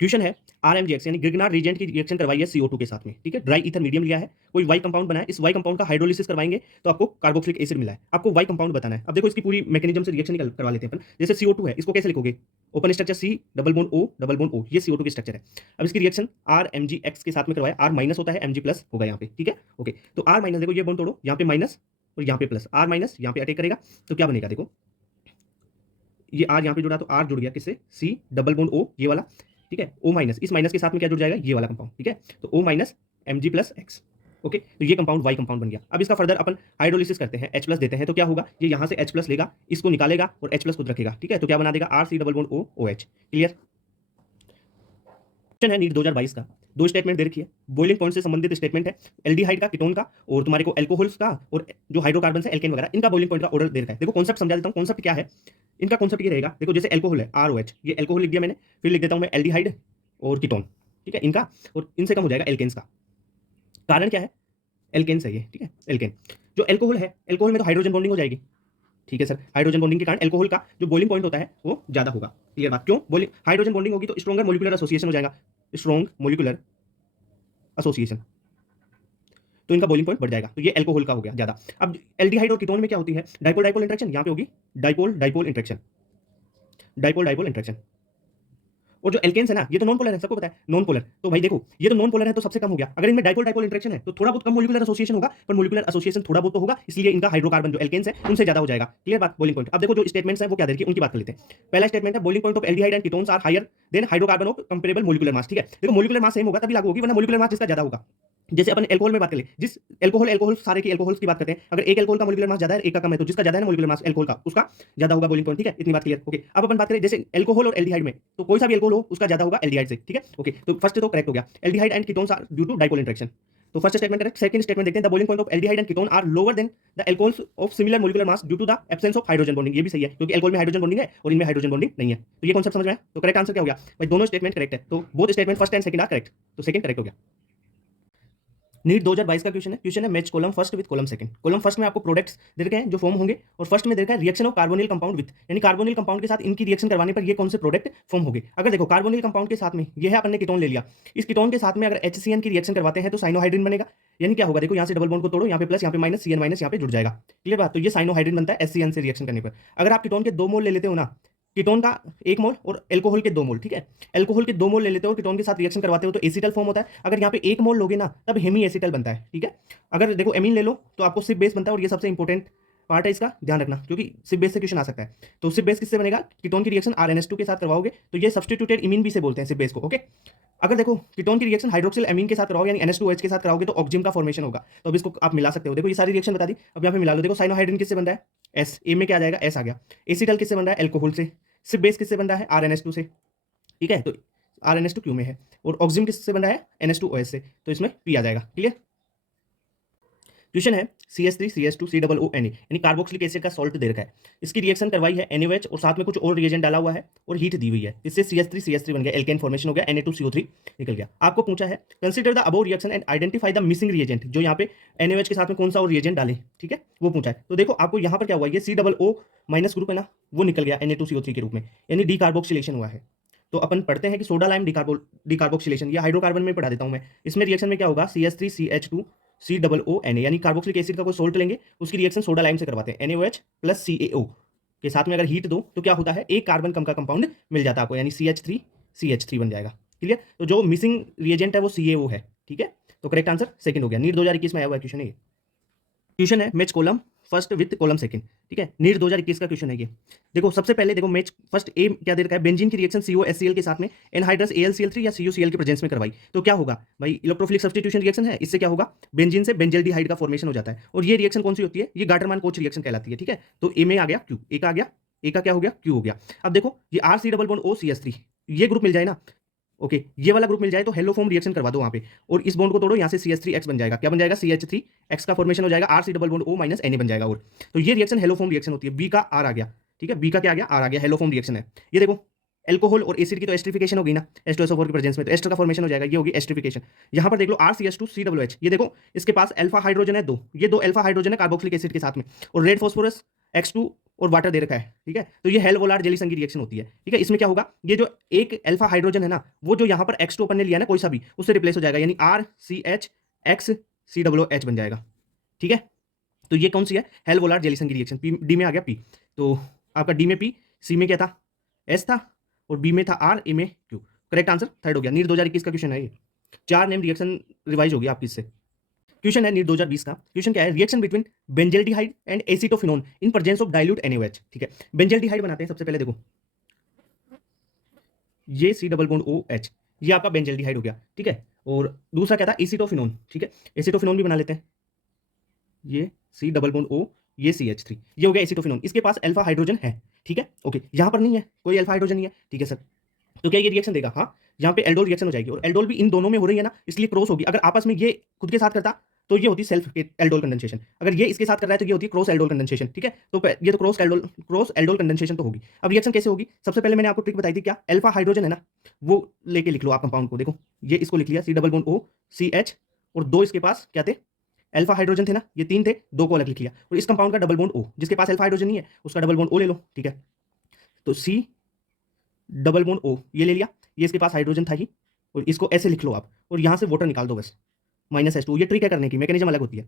Question है RMGX यानी Grignard reagent की रिएक्शन करवाई है CO2 के साथ में, ठीक है। ड्राई ईथर मीडियम लिया है, कोई वाई कंपाउंड बना है, इस वाई कंपाउंड का हाइड्रोलिसिस करवाएंगे तो आपको कार्बोक्सिलिक एसिड मिला है, आपको वाई कंपाउंड बताना है। अब देखो इसकी पूरी मैकेनिज्म से रिएक्शन निकल करवा लेते हैं अपन। जैसे CO2 है, इसको कैसे लिखोगे? Open structure C double bond O double bond O, ये CO2 की स्ट्रक्चर है। अब इसकी रिएक्शन RMGX के साथ में करवाया, R माइनस होता है, Mg प्लस होगा यहाँ पे, ठीक है। ओके, तो R माइनस देखो, ये बॉन्ड तोड़ो, यहाँ पे माइनस और यहाँ पे प्लस, R माइनस यहाँ पे अटैक करेगा तो क्या बनेगा? देखो ये R यहाँ पे जुड़ा तो R जुड़ गया किससे? C डबल बॉन्ड O, ये वाला, ठीक है। O माइनस, इस माइनस के साथ में क्या जुड़ जाएगा? ये वाला कंपाउंड, ठीक है। तो O minus Mg plus X, okay. तो ये कंपाउंड वाई कंपाउंड बन गया। अब इसका फर्दर अपन हाइड्रोलिसिस करते हैं, H प्लस देते हैं तो क्या होगा? ये यहाँ से H प्लस लेगा, इसको निकालेगा और H प्लस खुद रखेगा, ठीक है। तो क्या बना देगा? RC double bond O OH, clear. Question है नीट 2022 का, दो स्टेटमेंट दे रखी है, बॉइलिंग पॉइंट से संबंधित स्टेटमेंट है, एल्डिहाइड का, कीटोन का और तुम्हारे को एल्कोहल्स का और जो हाइड्रोकार्बन है एल्केन वगैरह, इनका बॉइलिंग पॉइंट का ऑर्डर दे रखा है। देखो कॉन्सेप्ट समझा देता हूँ, कॉन्सेप्ट क्या है इनका। कॉन्सेप्ट ये रहेगा, देखो जैसे एल्कोहल है ROH, ये एल्कोहल लिख दिया मैंने, फिर लिख देता हूँ मैं एल्डिहाइड और कीटोन, ठीक है, इनका, और इनसे कम हो जाएगा एल्केन्स का। कारण क्या है? एल्केन्स है ये, ठीक है, एल्केन। जो एल्कोहल है, एल्कोहल में तो हाइड्रोजन बॉन्डिंग हो जाएगी, ठीक है सर। हाइड्रोजन बॉन्डिंग के कारण एल्कोहल का जो बॉइलिंग पॉइंट होता है वो ज्यादा होगा, क्लियर बात। क्यों? बॉइलिंग हाइड्रोजन बॉन्डिंग होगी तो स्ट्रॉन्गर मोलिकुलर एसोसिएशन हो जाएगा, स्ट्रॉन्ग मोलिकुलर एसोसिएशन, तो इनका बॉइलिंग पॉइंट बढ़ जाएगा। तो ये एल्कोहल का हो गया ज्यादा। अब एल्डिहाइड और कीटोन में क्या होती है? डाइपोल डाइपोल इंटरेक्शन, यहाँ पे होगी dipole dipole interaction, dipole dipole interaction. और जो एल्केन्स है ना, ये तो नॉन पोलर है, सबको पता है नॉन पोलर। तो भाई देखो ये तो नॉन पोलर है तो सबसे कम हो गया। अगर इनमें डाइपोल डाइपोल इंटरेक्शन है तो थोड़ा बहुत कम मोलिकुलर एसोसिएशन होगा, पर मोलिकुलर एसोसिएशन थोड़ा बहुत तो होगा, इसलिए इनका हाइड्रोकार्बन जो एल्केन्स है उनसे ज्यादा हो जाएगा, क्लियर बात। बॉइलिंग पॉइंट, अब देखो जो स्टेटमेंट्स है वो क्या देखिए, उनकी बात कर लेते हैं। पहला स्टेटमेंट है boiling point of aldehyde and ketones are higher than hydrocarbon of comparable molecular mass, ठीक है। देखो मोलिकुलर मास सेम होगा तभी लागू होगी, वरना मोलिकुलर मास जिसका ज्यादा होगा। जैसे अपन एल्कोहल में बात करें, जिस एल्कोहल एल्कोहल सारे की एल्कोहल्स की बात करते हैं, अगर एक एल्कोहल का मोलिकुलर मास ज्यादा है, एक का कम है, तो जिसका ज्यादा है ना मोलिकुलर मास एल्कोहल का, उसका ज्यादा होगा बॉइलिंग पॉइंट, ठीक है। इतनी बात क्लियर, ओके। अब अपन बात करें जैसे एल्कोहल और एल्डिहाइड में, तो कोई सा भी एल्कोहल हो उसका ज्यादा होगा एल्डिहाइड से, ठीक है, ओके। तो फर्स्ट तो करेक्ट हो गया, aldehyde and ketones are due to dipole interaction. तो first statement correct. Second statement देखते हैं, the boiling point of aldehyde and ketone are lower than the alcohols of similar molecular mass due to the absence of hydrogen bonding. ये भी सही है क्योंकि alcohol में hydrogen bonding है और इनमें हाइड्रोजन बॉन्डिंग नहीं है। तो ये कॉन्सेप्ट समझ में आया? तो करेक्ट आंसर क्या हो गया भाई? दोनों स्टेटमेंट करेक्ट है, तो both statement first and second are correct, तो सेकंड करेक्ट हो गया। नीट 2022 का क्वेश्चन है match column first with column second. Column first में आपको प्रोडक्ट्स दे रखे हैं जो फॉर्म होंगे, और फर्स्ट में दे रखा है reaction of carbonyl compound with, यानी कार्बोनिल कंपाउंड के साथ इनकी रिएक्शन करवाने पर ये कौन से प्रोडक्ट फॉर्म होंगे। अगर देखो कार्बोनिल कंपाउंड के साथ में ये है, अपन ने कीटोन ले लिया, इस कीटोन के साथ में अगर HCN की रिएक्शन करवाते हैं तो साइनोहाइड्रिन बनेगा। यानी क्या होगा? देखो यहाँ से डबल बॉन्ड को तोड़ो, यहाँ पे प्लस, यहाँ पे माइनस, CN माइनस यहाँ पे जुड़ जाएगा, क्लियर बात। तो ये साइनोहाइड्रिन बनता है HCN से रिएक्शन करने पर। अगर आप कीटोन के 2 मोल ले लेते हो ना, कीटोन का 1 मोल और एल्कोहल के 2 मोल, ठीक है, एल्कोहल के 2 मोल ले लेते हो, कीटोन के साथ रिएक्शन करवाते हो तो एसिटल फॉर्म होता है। अगर यहाँ पे 1 मोल लोगे ना तब हेमी एसिटल बनता है, ठीक है। अगर देखो एमीन ले लो तो आपको सिप बेस बनता है, और ये सबसे इंपॉर्टेंट पार्ट है, इसका ध्यान रखना क्योंकि सिप बेस से क्वेश्चन आ सकता है। तो सिप बेस किससे बनेगा? कीटोन की रिएक्शन RNS2 के साथ करवाओगे तो ये सब्स्टिट्यूटेड इमीन भी से बोलते हैं सिप बेस को, ओके। अगर देखो कीटोन की रिएक्शन हाइड्रोक्सिल एमीन के साथ कराओगे यानी NH2OH के साथ कराओगे तो ऑक्जिम का फॉर्मेशन होगा, तो अब इसको आप मिला सकते हो। देखो ये सारी रिएक्शन बता दी, अब यहाँ पे मिला लो। देखो साइनोहाइड्रिन किससे बन रहा है? S, ए में क्या आ जाएगा? S आ गया। एसिटल किससे बन रहा है? एल्कोहल से। सिप बेस किससे बन रहा है? RNS2 से, ठीक है, तो RNS2 क्यू में है। और ऑक्सिम किससे बन रहा है? NH2OH से, तो इसमें P आ जाएगा, क्लियर। क्वेश्चन है CH3CH2COONE यानी कार्बोक्सिलिक एसिड का सॉल्ट दे रखा है, इसकी रिएक्शन करवाई है NaOH और साथ में कुछ और रिएजेंट डाला हुआ है और हीट दी हुई है, इससे CH3CH3 बन गया, एल्केन फॉर्मेशन हो गया, Na2CO3 निकल गया। आपको पूछा है consider the above reaction and identify the missing reagent, जो यहाँ पे NaOH के साथ में कौन सा और रिएजेंट डाले, ठीक है, वो पूछा है। तो देखो आपको यहाँ पर क्या हुआ, ये COO माइनस ग्रुप है ना, वो निकल गया Na2CO3 के रूप में, यानी डीकार्बोक्सिलेशन हुआ है। तो अपन पढ़ते हैं कि सोडा लाइम डीकार्बोक्सिलेशन, या हाइड्रोकार्बन में पढ़ा देता हूं मैं। इसमें रिएक्शन में क्या होगा? CH3CH2COO यानी कार्बोक्सिलिक एसिड का कोई सोल्ट लेंगे, उसकी रिएक्शन सोडा लाइम से करवाते हैं, NaOH प्लस CaO के साथ में अगर हीट दो तो क्या होता है? एक कार्बन कम का कंपाउंड मिल जाता है आपको, यानी CH3CH3 बन जाएगा, क्लियर। तो जो मिसिंग रिएजेंट है वो CaO है, ठीक है। तो करेक्ट आंसर सेकंड हो गया। नीट 2021 में आया हुआ क्वेश्चन है ये। क्वेश्चन है match column first with column second, ठीक है, नीट 2021 का क्वेश्चन है ये। देखो सबसे पहले देखो मैच फर्स्ट ए क्या दे रखा है? बेंजीन की रिएक्शन COHCl के साथ में एनहाइड्रस AlCl3 या CuCl के प्रेजेंस में करवाई तो क्या होगा भाई? इलेक्ट्रोफिलिक सब्स्टिट्यूशन रिएक्शन है, इससे क्या होगा? बेंजीन से बेंजल्डिहाइड का फॉर्मेशन हो जाता है, और ये रिएक्शन कौन सी होती है? ये गाटरमान कोच रिएक्शन कहलाती है, ठीक है। तो ए में आ गया Q, ए का आ गया, ए का क्या हो गया? Q हो गया। अब देखो ये RC डबल बॉन्ड OCH3, ये ग्रुप मिल जाए ना, ओके, ये वाला ग्रुप मिल जाए तो हेलो फॉर्म रिएक्शन करवा दो वहां पे, और इस बॉन्ड को तोड़ो, यहाँ से CH3X बन जाएगा, क्या बन जाएगा? CH3X का फॉर्मेशन हो जाएगा, RC double bond O minus Na बन जाएगा। और तो ये रिएक्शन हेलो फॉर्म रिएक्शन होती है। बी का R आ गया, ठीक है, बी का क्या आ गया? R आ गया, हेलो फॉर्म रिएक्शन है। ये देखो एल्कोहल और एसिड की तो एस्ट्रिफिकेशन होगी ना, H2SO4 के प्रेजेंस में, तो एस्टर का फॉर्मेशन हो जाएगा, ये होगी एस्ट्रिफिकेशन। यहाँ पर देख लो RCH2COOH, ये देखो इसके पास अल्फा हाइड्रोजन है 2, ये 2 अल्फा हाइड्रोजन है कार्बोक्सिलिक एसिड के साथ में, और रेड फॉस्फोरस X2 और वाटर दे रखा है, ठीक है। तो ये हेल-वोलार जेलिसन की रिएक्शन होती है, ठीक है। इसमें क्या होगा, ये जो एक अल्फा हाइड्रोजन है ना, वो जो यहाँ पर X2 अपन ने लिया ना कोई सा भी, उससे रिप्लेस हो जाएगा, यानी RCH X COOH बन जाएगा, ठीक है। तो ये कौन सी है, हेल-वोलार जेलिसन की रिएक्शन। पी डी में आ गया P, तो आपका डी में P, सी में क्या था, S था, और बी में था R, ए में Q। करेक्ट आंसर थर्ड हो गया। नीट 2021 का क्वेश्चन है ये। 4 नेम रिएक्शन रिवाइज होगी आपकी इससे। क्वेश्चन है नीट 2020 का। क्वेश्चन क्या है, reaction between benzaldehyde and acetophenone in presence of dilute NaOH, ठीक है। बेंजल्डिहाइड बनाते हैं सबसे पहले, देखो ये C डबल बॉन्ड OH, ये आपका बेंजल्डिहाइड हो गया, ठीक है। और दूसरा क्या था, एसीटोफिनोन, ठीक है। एसीटोफिनोन भी बना लेते हैं, ये C डबल बॉन्ड O, ये CH3, ये हो गया एसीटोफिनोन। इसके पास अल्फा हाइड्रोजन है, ठीक है, ओके। यहाँ पर नहीं है, कोई अल्फा हाइड्रोजन नहीं है, ठीक है सर। तो क्या ये रिएक्शन देगा, हाँ। यहाँ पे एल्डोल रिएक्शन हो जाएगी, और एल्डोल भी इन दोनों में हो रही है ना, इसलिए क्रॉस होगी। अगर आपस में ये खुद के साथ करता तो ये होती सेल्फ एल्डोल कंडेंसेशन, अगर ये इसके साथ कर रहा है तो ये होती है क्रॉस एल्डोल कंडेंसेशन, ठीक है। तो ये तो क्रॉस एल्डोल कंडेंसेशन तो होगी। अब रिएक्शन कैसे होगी, सबसे पहले मैंने आपको ट्रिक बताई थी, क्या अल्फा हाइड्रोजन है ना, वो लेके लिख लो आप कंपाउंड को। देखो ये इसको लिख लिया, C double bond O CH, और दो इसके पास क्या थे, अल्फा हाइड्रोजन थे ना, ये 3 थे, दो को अलग लिख लिया। और इस कंपाउंड का डबल बॉन्ड O, जिसके पास अल्फा हाइड्रोजन नहीं है उसका डबल बॉन्ड O ले लो, ठीक है। तो C डबल बॉन्ड O ये ले लिया, ये इसके पास हाइड्रोजन था ही, और इसको ऐसे लिख लो आप, और यहाँ से वाटर निकाल दो बस, -H2। ये ट्रिक है करने की, मैकेनिज्म अलग होती है।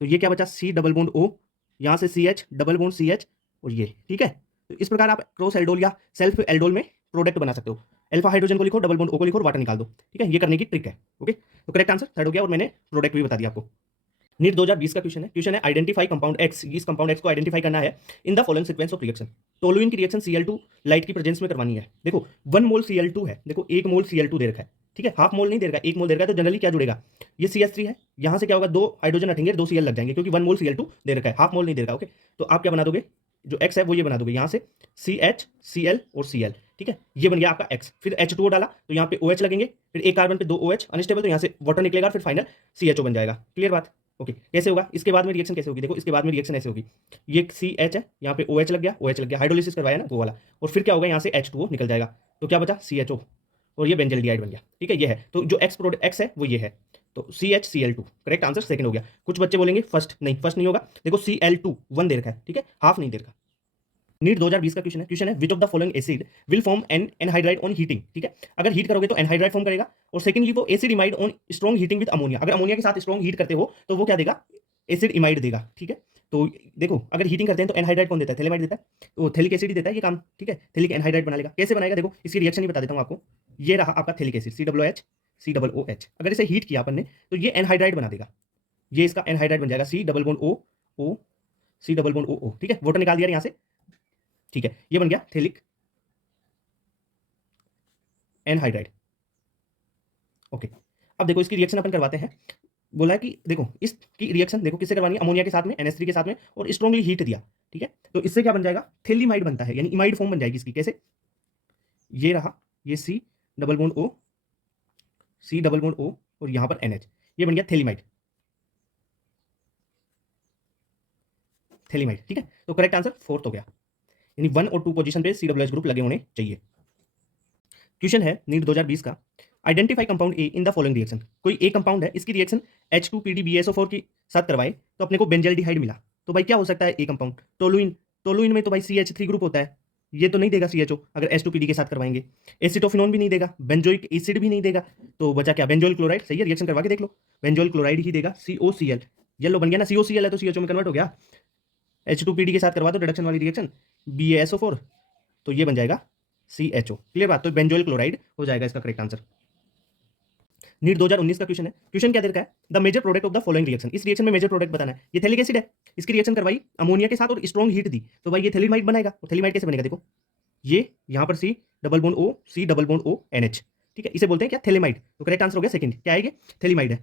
तो ये क्या बचा, C डबल बॉन्ड O, यहाँ से CH डबल बॉन्ड CH, और ये, ठीक है। तो इस प्रकार आप क्रॉस एल्डोल या सेल्फ एल्डोल में प्रोडक्ट बना सकते हो। अल्फा हाइड्रोजन को लिखो, डबल बॉन्ड O को लिखो और वाटर निकाल दो, ठीक है। ये करने की ट्रिक है, ओके। तो करेक्ट आंसर थर्ड हो गया, और मैंने प्रोडक्ट भी बता दिया आपको। नीट 2020 का क्वेश्चन है आइडेंटिफाई कंपाउंड X। इस कंपाउंड X को आइडेंटिफाई करना है in the following sequence of reaction. Toluene की रिएक्शन Cl2 लाइट की प्रेजेंस में करवानी है। देखो 1 मोल Cl2 है, देखो 1 मोल Cl2 दे रखा है, ठीक है। हाफ मोल नहीं दे रखा है, 1 मोल दे रखा है। तो जनरली क्या जुड़ेगा, ये CH3 है, यहाँ से क्या होगा, 2 हाइड्रोजन हटेंगे, 2 Cl लग जाएंगे, क्योंकि 1 मोल Cl2 दे रखा है, हाफ मोल नहीं दे रखा, ओके। तो आप क्या बना दोगे, जो X है वो ये बना दोगे, यहाँ से CH Cl और Cl, ठीक है। ये बन गया आपका X। फिर H2O डाला तो यहाँ पे OH लगेंगे, फिर एक कार्बन पे 2 OH अनस्टेबल, तो यहाँ से वाटर निकलेगा, फिर फाइनल CHO बन जाएगा। क्लियर बात, ओके। कैसे होगा, इसके बाद में रिएक्शन कैसे होगी, देखो इसके बाद में रिएक्शन ऐसे होगी, ये CH है, यहाँ पे OH लग गया, OH लग गया, हाइड्रोलिसिस करवाया ना वो वाला, और फिर क्या होगा, यहाँ से H2O निकल जाएगा, तो क्या बचा CHO, और ये बेंजल्डिहाइड बन गया, ठीक है। ये है, तो जो X प्रोडक्ट X है वो ये है, तो CHCl2 करेक्ट आंसर सेकंड हो गया। कुछ बच्चे बोलेंगे फर्स्ट, नहीं फर्स्ट नहीं होगा, देखो Cl2 1 दे रखा है, ठीक है, हाफ नहीं दे रखा। नीट 2020 का क्वेश्चन है which of the following acid will form an anhydride on heating, ठीक है। अगर हीट करोगे तो एनहाइड्राइड फॉर्म करेगा, और सेकंडली वो acid imide on strong heating with ammonia. अगर अमोनिया के साथ स्ट्रॉन्ग हीट करते हो तो वो क्या देगा, एसिड इमाइड देगा, ठीक है। तो देखो अगर हीटिंग करते हैं तो एनहाइड्राइड कौन देता है, थैलेमाइड देता है, तो थैलिक एसिड ही देता है ये काम, ठीक है। थैलिक एनहाइड्राइड बना लेगा, कैसे बनाएगा, देखो इसकी रिएक्शन ही बता देता हूँ आपको। ये रहा आपका थैलिक एसिड COOH COOH, अगर इसे हीट किया अपन ने तो ये एनहाइड्राइड बना देगा, ये इसका एनहाइड्राइड बन जाएगा, C double bond O O C double bond O, ठीक है। वाटर निकाल दिया यहाँ से, ठीक है, ये बन गया थैलिक एनहाइड्राइड, ओके। अब देखो इसकी रिएक्शन अपन करवाते हैं। बोला है कि देखो इसकी रिएक्शन देखो किससे करवानी है, अमोनिया के साथ में, NH3 के साथ में, और स्ट्रॉन्गली हीट दिया, ठीक है। तो इससे क्या बन जाएगा, थैलीमाइड बनता है, यानी इमाइड फॉर्म बन जाएगी इसकी। कैसे, ये रहा, ये C double bond O C double bond O, और यहां पर NH, ये बन गया थैलीमाइड, थैलीमाइड, ठीक है। तो करेक्ट आंसर फोर्थ हो गया, यानी 1 और 2 पोजीशन पे COOH ग्रुप लगे होने चाहिए। क्वेश्चन है नीट 2020 का, identify compound A in the following reaction. कोई ए कंपाउंड है, इसकी रिएक्शन H2PDBSO4 के साथ करवाए तो अपने को बेंजल्डिहाइड मिला, तो भाई क्या हो सकता है ए कंपाउंड, टोलुइन। टोलुइन में तो भाई CH3 ग्रुप होता है, ये तो नहीं देगा CHO अगर H2PD के साथ करवाएंगे। एसिटोफिनोन भी नहीं देगा, बेंजोइक एसिड भी नहीं देगा, तो बचा क्या, बेंजोइल क्लोराइड। सही है, रिएक्शन करवा के देख लो, बेंजोइल क्लोराइड ही देगा, COCl। येलो बन गया ना, COCl है तो CHO में कन्वर्ट हो गया। H2PD के साथ करवा दो रिडक्शन वाली रिएक्शन BaSO4, तो ये बन जाएगा CHO। क्लियर बात, तो बेंजोइल क्लोराइड हो जाएगा इसका करेक्ट आंसर। नीट 2019 का क्वेश्चन है, क्वेश्चन क्या दे रखा है, the major product of the following reaction. इस रिएक्शन में मेजर प्रोडक्ट बताना है। ये थैलिक एसिड है, इसकी रिएक्शन करवाई अमोनिया के साथ और स्ट्रॉन्ग हीट दी, तो भाई ये थैलीमाइड बनेगा। और थैलीमाइड कैसे बनेगा, देखो ये यहाँ पर C double bond O C double bond O NH, ठीक है, इसे बोलते हैं क्या, थैलीमाइड। तो करेक्ट आंसर हो गया सेकंड, क्या है ये, थैलीमाइड है,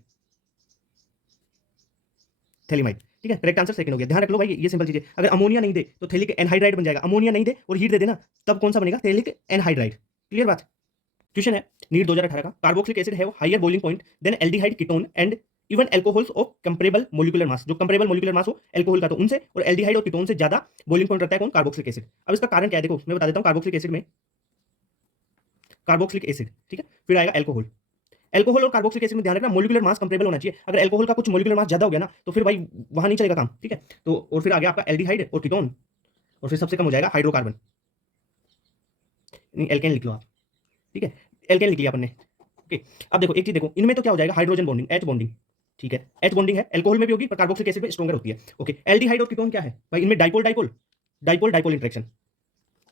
थैलीमाइड, ठीक है। करेक्ट आंसर सेकंड हो गया। ध्यान रख लो भाई, ये सिंपल चीज है, अगर अमोनिया नहीं दे तो थैलिक एनहाइड्राइड बन जाएगा, अमोनिया नहीं दे और हीट दे देना तब कौन सा बनेगा, थैलिक एनहाइड्राइड। क्लियर बात। क्वेश्चन है नीट 2018 का, carboxylic acid have higher boiling point than aldehyde ketone and even alcohols of comparable molecular mass. जो कंपेरेबल मोलिकुलर मास हो एल्कोहल का तो उनसे, और एल्डिहाइड और कीटोन से ज्यादा बॉइलिंग पॉइंट रखता है कौन, कार्बोक्सिलिक एसिड। अब इसका कारण क्या है, देखो मैं बता देता हूं। कार्बोक्सिलिक एसिड में, कार्बोक्सिलिक एसिड, ठीक है, फिर आएगा एल्कोहल। एल्कोहल और कार्बोक्सिलिक एसिड में ध्यान रखना मोलिकुलर मास कंपेरेबल होना चाहिए। अगर एल्कोहल का कुछ मोलिकुलर मास ज्यादा हो गया ना तो फिर भाई वहां नहीं चलेगा काम, ठीक है। तो और फिर आ गया आपका एल्डिहाइड और कीटोन, और फिर सबसे कम हो जाएगा हाइड्रोकार्बन, एल्केन लिख लो आप, ठीक है, एल्केन लिख लिया अपन ने। ओके, अब देखो एक चीज देखो, इनमें तो क्या हो जाएगा हाइड्रोजन बॉन्डिंग, एच बॉन्डिंग, ठीक है, एच बॉन्डिंग है, अल्कोहल में भी होगी पर कार्बोक्सिलिक एसिड में स्ट्रॉन्गर होती है। ओके, एल्डिहाइड और कीटोन क्या है भाई, इनमें dipole dipole dipole dipole interaction,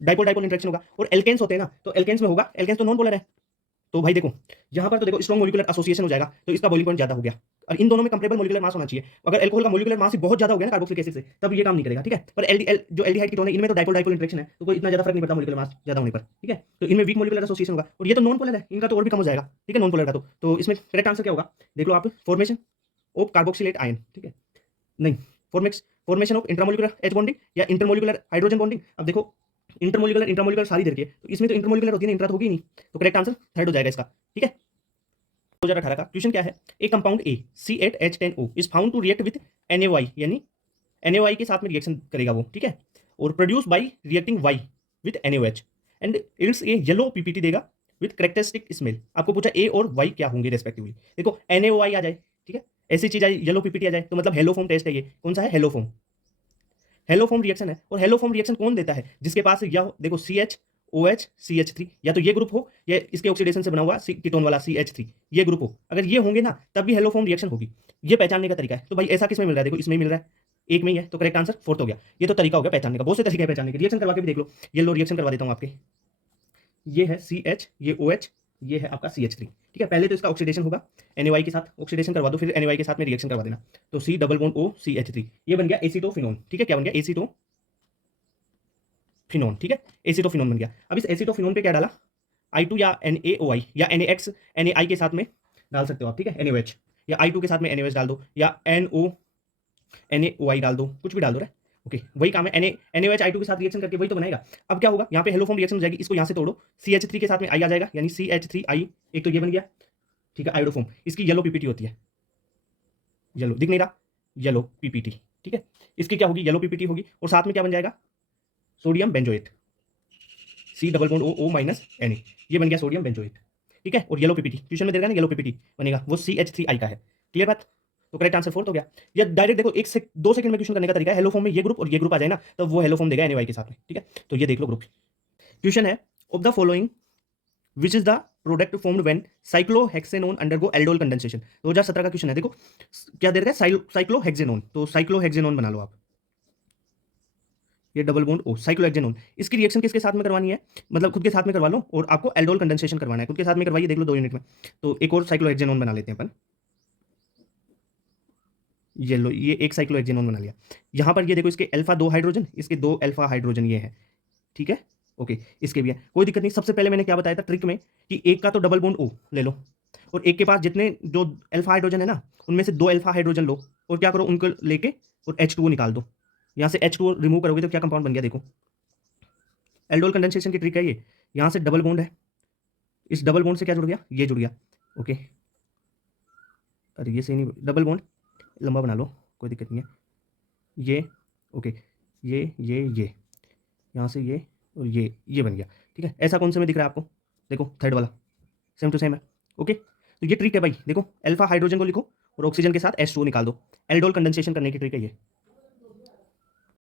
dipole dipole interaction होगा। और एल्केन्स होते हैं ना, तो एल्केन्स में होगा, एल्केन्स तो नॉन पोलर है, तो भाई देखो यहाँ पर तो देखो स्ट्रॉन्ग मोलिकुलर एसोसिएशन हो जाएगा, तो इसका बॉइलिंग पॉइंट ज्यादा हो गया। और इन दोनों में कंपेरेबल मोलिकुलर मास होना चाहिए। अगर अल्कोहल का मोलिकुलर मास ही बहुत ज्यादा हो गया ना कार्बोक्सिलिक एसिड से, तब ये काम नहीं करेगा, ठीक है। पर जो एल्डिहाइड कीटोन है, इनमें तो डाइपोल डाइपोल इंटरेक्शन है, तो कोई इतना ज्यादा फर्क नहीं पड़ता मोलिकुलर मास ज्यादा होने पर, ठीक है। तो इनमें वीक मोलिकुलर एसोसिएशन होगा, और ये तो नॉन पोलर है, इनका तो और भी कम हो जाएगा, ठीक है, नॉन पोलर का। तो इसमें करेक्ट आंसर क्या होगा, देख लो आप, फॉर्मेशन ऑफ कार्बोक्सिलेट आयन, ठीक है, नहीं, formation of intramolecular H bonding या इंटरमोलिकुलर हाइड्रोजन बॉन्डिंग। अब देखो इंटरमोलिकुलर इंटरमोलिकुलर सारी दे रखी है, तो इसमें तो इंटरमोलिकुलर होती है ना, इंट्रा तो होगी नहीं, तो करेक्ट आंसर थर्ड हो जाएगा इसका, ठीक है। 2018 का क्वेश्चन क्या है, a compound a C8H10O is found to react with NaOI, यानी NaOI के साथ में रिएक्शन करेगा वो, ठीक है, और produce by reacting Y with NaOH and it's a yellow PPT देगा विद कैरेक्टरिस्टिक स्मेल। आपको पूछा ए और Y क्या होंगे रेस्पेक्टिवली, देखो NaOI आ जाए, ठीक है, ऐसी चीज आई, येलो पीपीटी आ जाए, तो मतलब हेलोफॉर्म टेस्ट है ये, कौन सा है, हेलोफॉर्म, हेलोफॉर्म रिएक्शन है। और हेलोफॉर्म रिएक्शन कौन देता है, जिसके पास या देखो CH OH CH3, या तो ये ग्रुप हो, या इसके ऑक्सीडेशन से बना हुआ कीटोन वाला CH3, ये ग्रुप हो, अगर ये होंगे ना तब भी हेलोफॉर्म रिएक्शन होगी। ये पहचानने का तरीका है। तो भाई ऐसा किसमें मिल रहा है, देखो इसमें मिल रहा है, एक में ही है, तो करेक्ट आंसर फोर्थ हो गया। ये तो तरीका हो गया पहचानने का, बहुत से तरीके हैं पहचानने के, रिएक्शन करवा के भी देख लो, ये लो रिएक्शन करवा देता हूँ आपके, ये है CH, ये OH, ये है आपका CH3, ठीक है। पहले तो इसका ऑक्सीडेशन होगा NaOI के साथ, ऑक्सीडेशन करवा दो, फिर NaOI के साथ में रिएक्शन करवा देना, तो C double bond O CH3, ये बन गया एसीटोफिनोन, ठीक है, क्या बन गया, एसीटोफिनोन, ठीक है, एसीटोफिनोन बन गया। अब इस एसीटोफिनोन पे क्या डाला, I2 या NaOI या NaX NaI के साथ में डाल सकते हो आप, ठीक है, NaOH, या I2 के साथ में NaOH डाल दो, या NaOI डाल दो, कुछ भी डाल दो रे, ओके, वही काम है, NaOH I2 के साथ रिएक्शन करके वही तो बनाएगा। अब क्या होगा, यहाँ पे हेलोफॉर्म रिएक्शन हो जाएगी, इसको यहाँ से तोड़ो, CH3 के साथ में I आ जाएगा, यानी CH3I, एक तो ये बन गया, ठीक है, आयोडोफॉर्म, इसकी येलो पीपीटी होती है, येलो दिख नहीं रहा, येलो पीपीटी, ठीक है, इसकी क्या होगी, येलो पीपीटी होगी, और साथ में क्या बन जाएगा, sodium benzoate, C double bond O minus Na, ये बन गया सोडियम बेंजोएट, ठीक है। और येलो पीपीटी ट्यूशन में देगा ना, येलो पीपीटी बनेगा, वो CH3I का है, क्लियर बात। तो करेक्ट आंसर फोर्थ हो गया। या डायरेक्ट देखो 2 सेकंड में क्वेश्चन करने का तरीका है, हेलोफॉर्म में ये ग्रुप और ये ग्रुप आ जाए ना, तब वो हेलोफॉर्म देगा NaOI के साथ में, ठीक है। तो ये देख लो ग्रुप। क्वेश्चन है, of the following which is the product formed when cyclohexanone undergo aldol condensation. 2017 का क्वेश्चन है, देखो क्या दे रखा है, साइक्लोहेक्सेनोन, तो साइक्लोहेक्सेनोन बना लो आप, ये डबल बॉन्ड O साइक्लोहेक्सेनोन, इसकी रिएक्शन किसके साथ में करवानी है, मतलब खुद के साथ में करवा लो, और आपको एल्डोल कंडेंसेशन करवाना है, खुद के साथ में करवाइए, देख लो 2 यूनिट में। तो एक और साइक्लोहेक्सेनोन बना लेते हैं अपन, ये लो, ये एक साइक्लोहेक्सेनोन बना लिया। यहाँ पर ये देखो, इसके अल्फा 2 हाइड्रोजन, इसके 2 अल्फा हाइड्रोजन ये है, ठीक है, ओके, इसके भी है, कोई दिक्कत नहीं। सबसे पहले मैंने क्या बताया था ट्रिक में, कि एक का तो डबल बॉन्ड O ले लो, और एक के पास जितने जो अल्फा हाइड्रोजन है ना, उनमें से 2 अल्फा हाइड्रोजन लो, और क्या करो, उनको लेके और H2O निकाल दो, यहाँ से H2O रिमूव करोगे तो क्या कंपाउंड बन गया, देखो एल्डोल कंडेंसेशन की ट्रिक है ये। यहाँ से डबल बॉन्ड है, इस डबल बॉन्ड से क्या जुड़ गया, ये जुड़ गया, ओके, अरे ये सही नहीं, डबल बॉन्ड लंबा बना लो, कोई दिक्कत नहीं है, ये ओके, ये यहाँ से ये और ये बन गया, ठीक है। ऐसा कौन से में दिख रहा है आपको, देखो थर्ड वाला सेम टू सेम है, ओके। तो ये ट्रिक है भाई, देखो अल्फा हाइड्रोजन को लिखो और ऑक्सीजन के साथ H2O निकाल दो, एल्डोल कंडेंसेशन करने की ट्रिक है ये।